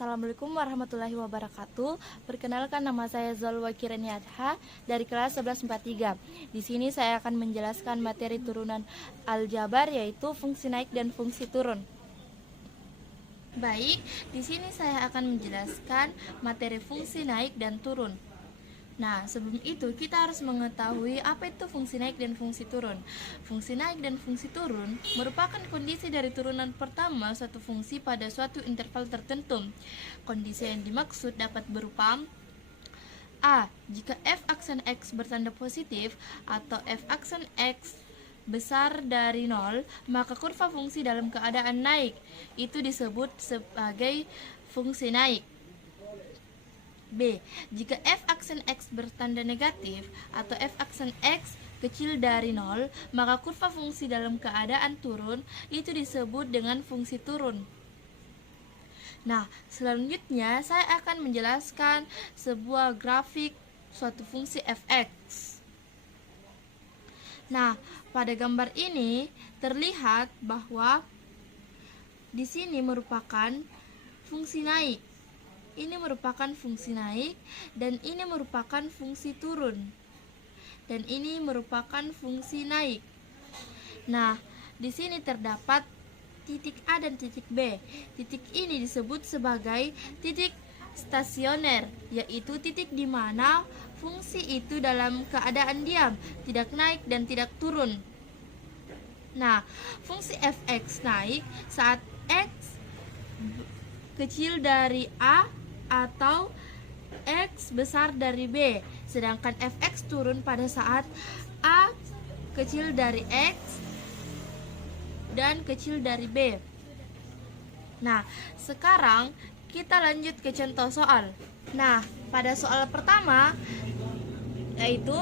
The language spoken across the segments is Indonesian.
Assalamualaikum warahmatullahi wabarakatuh. Perkenalkan, nama saya Zalwa Kiraniadha dari kelas 1143. Di sini saya akan menjelaskan materi turunan aljabar, yaitu fungsi naik dan fungsi turun. Baik, di sini saya akan menjelaskan materi fungsi naik dan turun. Nah, sebelum itu kita harus mengetahui apa itu fungsi naik dan fungsi turun. Fungsi naik dan fungsi turun merupakan kondisi dari turunan pertama suatu fungsi pada suatu interval tertentu. Kondisi yang dimaksud dapat berupa: A. Jika f aksen x bertanda positif atau f aksen x besar dari 0, maka kurva fungsi dalam keadaan naik itu disebut sebagai fungsi naik. B. Jika f aksen x bertanda negatif atau f aksen x kecil dari 0, maka kurva fungsi dalam keadaan turun itu disebut dengan fungsi turun. Nah, selanjutnya saya akan menjelaskan sebuah grafik suatu fungsi fx. Nah, pada gambar ini terlihat bahwa di sini merupakan fungsi naik. Ini merupakan fungsi naik dan ini merupakan fungsi turun. Dan ini merupakan fungsi naik. Nah, di sini terdapat titik A dan titik B. Titik ini disebut sebagai titik stasioner, yaitu titik di mana fungsi itu dalam keadaan diam, tidak naik dan tidak turun. Nah, fungsi fx naik saat x kecil dari A atau x besar dari B, sedangkan fx turun pada saat A kecil dari x dan kecil dari B. Nah, sekarang kita lanjut ke contoh soal. Nah, pada soal pertama, yaitu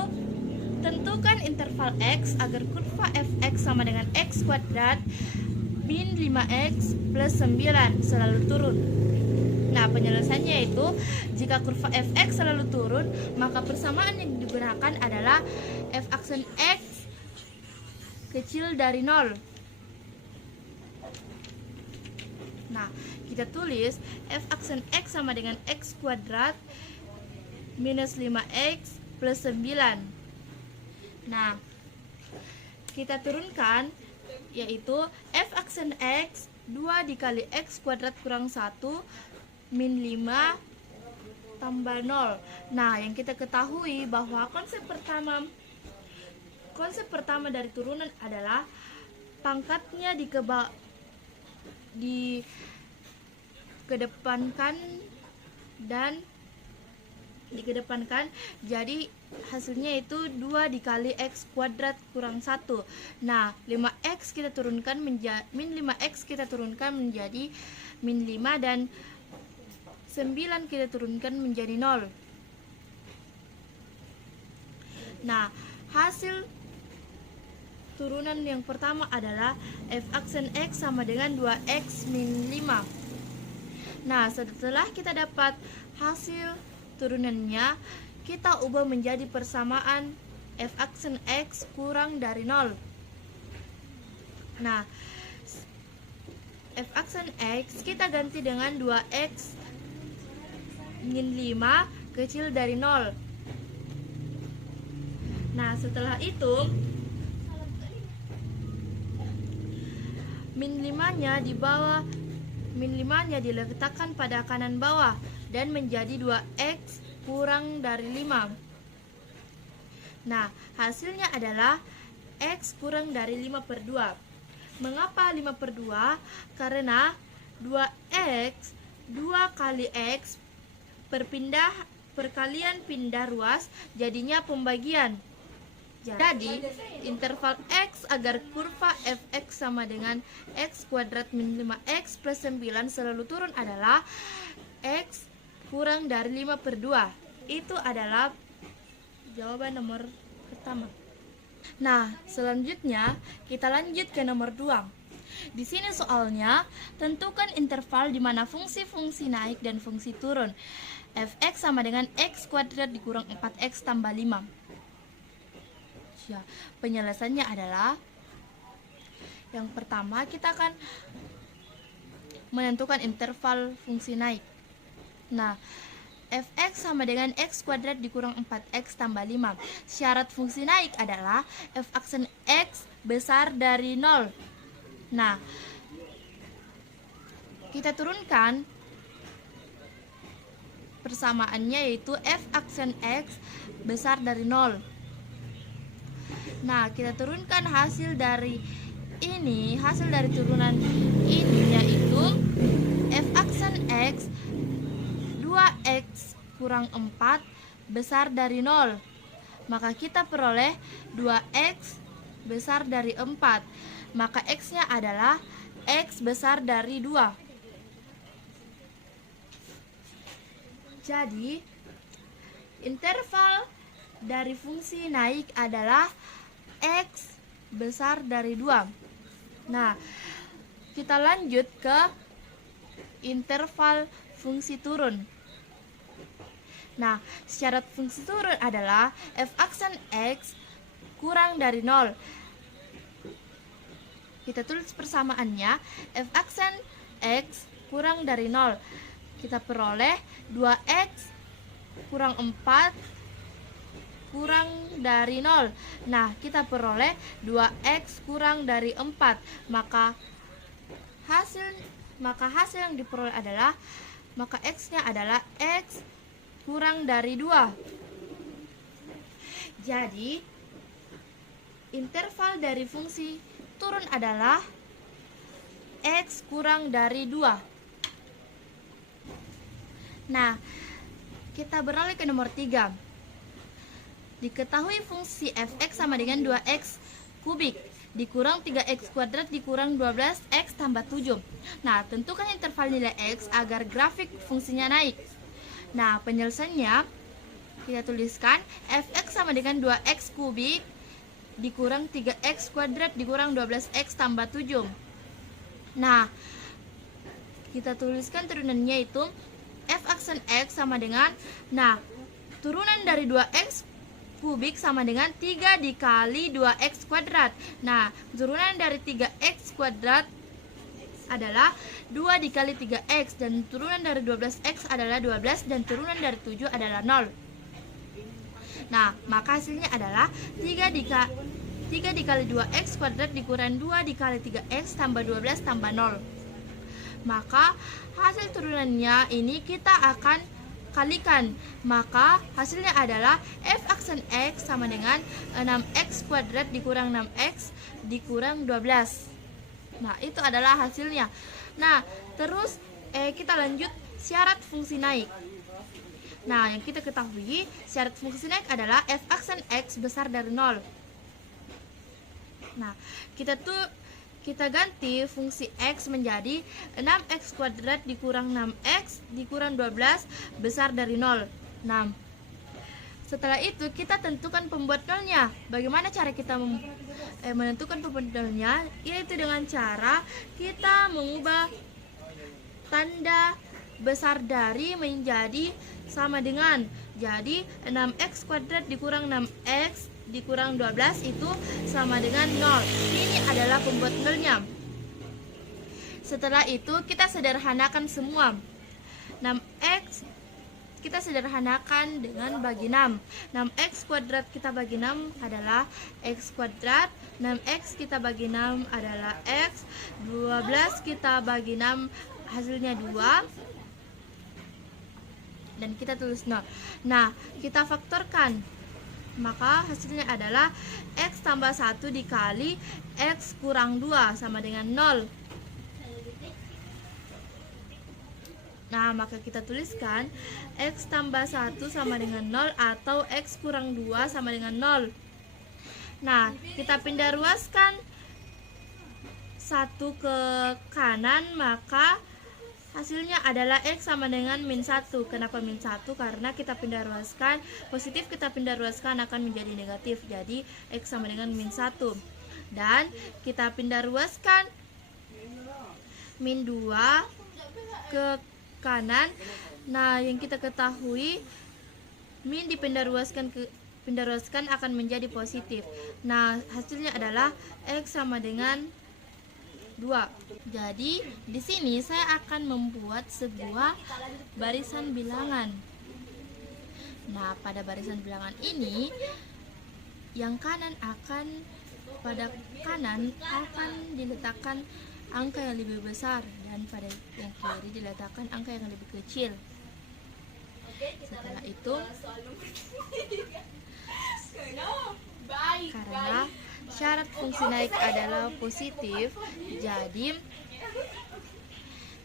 tentukan interval x agar kurva fx sama dengan x kuadrat min 5x plus 9 selalu turun. Nah, penyelesaiannya yaitu jika kurva fx selalu turun, maka persamaan yang digunakan adalah f aksen x kecil dari 0. Nah, kita tulis f aksen x sama dengan x kuadrat minus 5x plus 9. Nah, kita turunkan, yaitu f aksen x 2 dikali x kuadrat kurang 1 min 5 tambah 0. Nah, yang kita ketahui bahwa konsep pertama dari turunan adalah pangkatnya dikedepankan, jadi hasilnya itu 2 dikali x kuadrat kurang 1. Nah, 5x kita turunkan menjadi min 5x kita turunkan menjadi min 5 dan 9 kita turunkan menjadi 0. Nah, hasil turunan yang pertama adalah f aksen x sama dengan 2x min 5. Nah, setelah kita dapat hasil turunannya, kita ubah menjadi persamaan f aksen x kurang dari 0. Nah, f aksen x kita ganti dengan 2x min 5 kecil dari 0. Nah, setelah itu min 5-nya diletakkan pada kanan bawah dan menjadi 2x kurang dari 5. Nah, hasilnya adalah x kurang dari 5/2. Mengapa 5/2? Karena 2x 2 kali x perkalian pindah ruas jadinya pembagian. Jadi, interval x agar kurva fx sama dengan x kuadrat min 5x plus 9 selalu turun adalah x kurang dari 5/2. Itu adalah jawaban nomor pertama. Nah, selanjutnya kita lanjut ke nomor 2. Di sini soalnya tentukan interval di mana fungsi-fungsi naik dan fungsi turun. Fx sama dengan x kuadrat dikurang 4x tambah 5. Ya, penyelesaiannya adalah yang pertama kita akan menentukan interval fungsi naik. Nah, fx sama dengan x kuadrat dikurang 4x tambah 5. Syarat fungsi naik adalah f aksen x besar dari 0. Nah, kita turunkan persamaannya, yaitu f aksen x besar dari 0. Nah, kita turunkan hasil dari turunan ini, yaitu f aksen x 2x kurang 4 besar dari 0. Maka kita peroleh 2x besar dari 4. Maka x-nya adalah x besar dari 2. Jadi, interval dari fungsi naik adalah x besar dari 2. Nah, kita lanjut ke interval fungsi turun. Nah, syarat fungsi turun adalah f aksen x kurang dari 0. Kita tulis persamaannya, f aksen x kurang dari 0. Kita peroleh 2x kurang 4 kurang dari 0. Nah, kita peroleh 2x kurang dari 4. Maka hasil yang diperoleh adalah, maka x-nya adalah x kurang dari 2. Jadi, interval dari fungsi turun adalah x kurang dari 2. Nah, kita beralih ke nomor 3. Diketahui fungsi fx sama dengan 2x kubik dikurang 3x kuadrat dikurang 12x tambah 7. Nah, tentukan interval nilai x agar grafik fungsinya naik. Nah, penyelesaiannya kita tuliskan fx sama dengan 2x kubik dikurang 3x kuadrat dikurang 12x tambah 7. Nah, kita tuliskan turunannya itu f aksen x sama dengan, nah, turunan dari 2x kubik sama dengan 3 dikali 2x kuadrat. Nah, turunan dari 3x kuadrat adalah 2 dikali 3x, dan turunan dari 12x adalah 12, dan turunan dari 7 adalah 0. Nah, maka hasilnya adalah 3 dikali 2x kuadrat dikurang 2 dikali 3x tambah 12 tambah 0. Maka hasil turunannya ini kita akan kalikan. Maka hasilnya adalah f aksen x sama dengan 6x kuadrat dikurang 6x dikurang 12. Nah, itu adalah hasilnya. Nah, terus kita lanjut syarat fungsi naik. Nah, yang kita ketahui syarat fungsi naik adalah f aksen x besar dari 0. Nah, kita ganti fungsi x menjadi 6x kuadrat dikurang 6x dikurang 12 besar dari 0. 6. Setelah itu kita tentukan pembuat nolnya. Bagaimana cara kita menentukan pembuat nolnya? Yaitu dengan cara kita mengubah tanda besar dari menjadi sama dengan. Jadi 6x kuadrat dikurang 6x dikurang 12 itu sama dengan 0. Ini adalah pembuat nolnya. Setelah itu kita sederhanakan semua. 6x kita sederhanakan dengan bagi 6. 6x kuadrat kita bagi 6 adalah x kuadrat. 6x kita bagi 6 adalah x. 12 kita bagi 6 hasilnya 2. Dan kita tulis 0. Nah, kita faktorkan. Maka hasilnya adalah x tambah 1 dikali x kurang 2 sama dengan 0. Nah, maka kita tuliskan x tambah 1 sama dengan 0 atau x kurang 2 sama dengan 0. Nah, kita pindah ruaskan 1 ke kanan, maka hasilnya adalah x sama dengan min 1. Kenapa min 1? Karena kita pindah ruaskan, positif kita pindah ruaskan akan menjadi negatif. Jadi x sama dengan min 1. Dan kita pindah ruaskan min 2 ke kanan. Nah, yang kita ketahui min dipindah ruaskan akan menjadi positif. Nah, hasilnya adalah x sama dengan 2. Jadi, di sini saya akan membuat sebuah barisan bilangan. Nah, pada barisan bilangan ini, pada kanan akan diletakkan angka yang lebih besar dan pada yang kiri diletakkan angka yang lebih kecil. Setelah itu, karena syarat fungsi naik adalah positif, jadi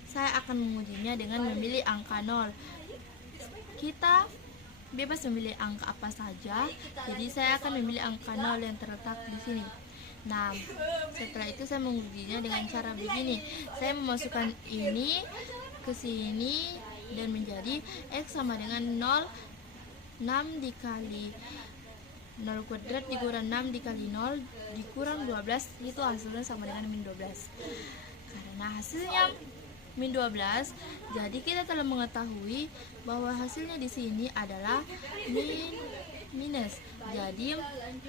saya akan mengujinya dengan memilih angka 0. Kita bebas memilih angka apa saja, jadi saya akan memilih angka 0 yang terletak di sini. Nah, setelah itu saya mengujinya dengan cara begini. Saya memasukkan ini ke sini dan menjadi X sama dengan 0, 6 dikali 0 kuadrat dikurang 6 dikali 0 dikurang 12, itu hasilnya sama dengan min 12. Karena hasilnya min 12, jadi kita telah mengetahui bahwa hasilnya di sini adalah minus. Jadi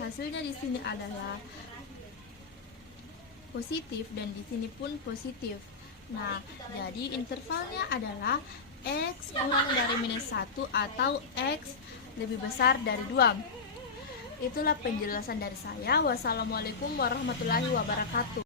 hasilnya di sini adalah positif dan di sini pun positif. Nah, jadi intervalnya adalah X kurang dari minus 1 atau X lebih besar dari 2. Itulah penjelasan dari saya. Wassalamualaikum warahmatullahi wabarakatuh.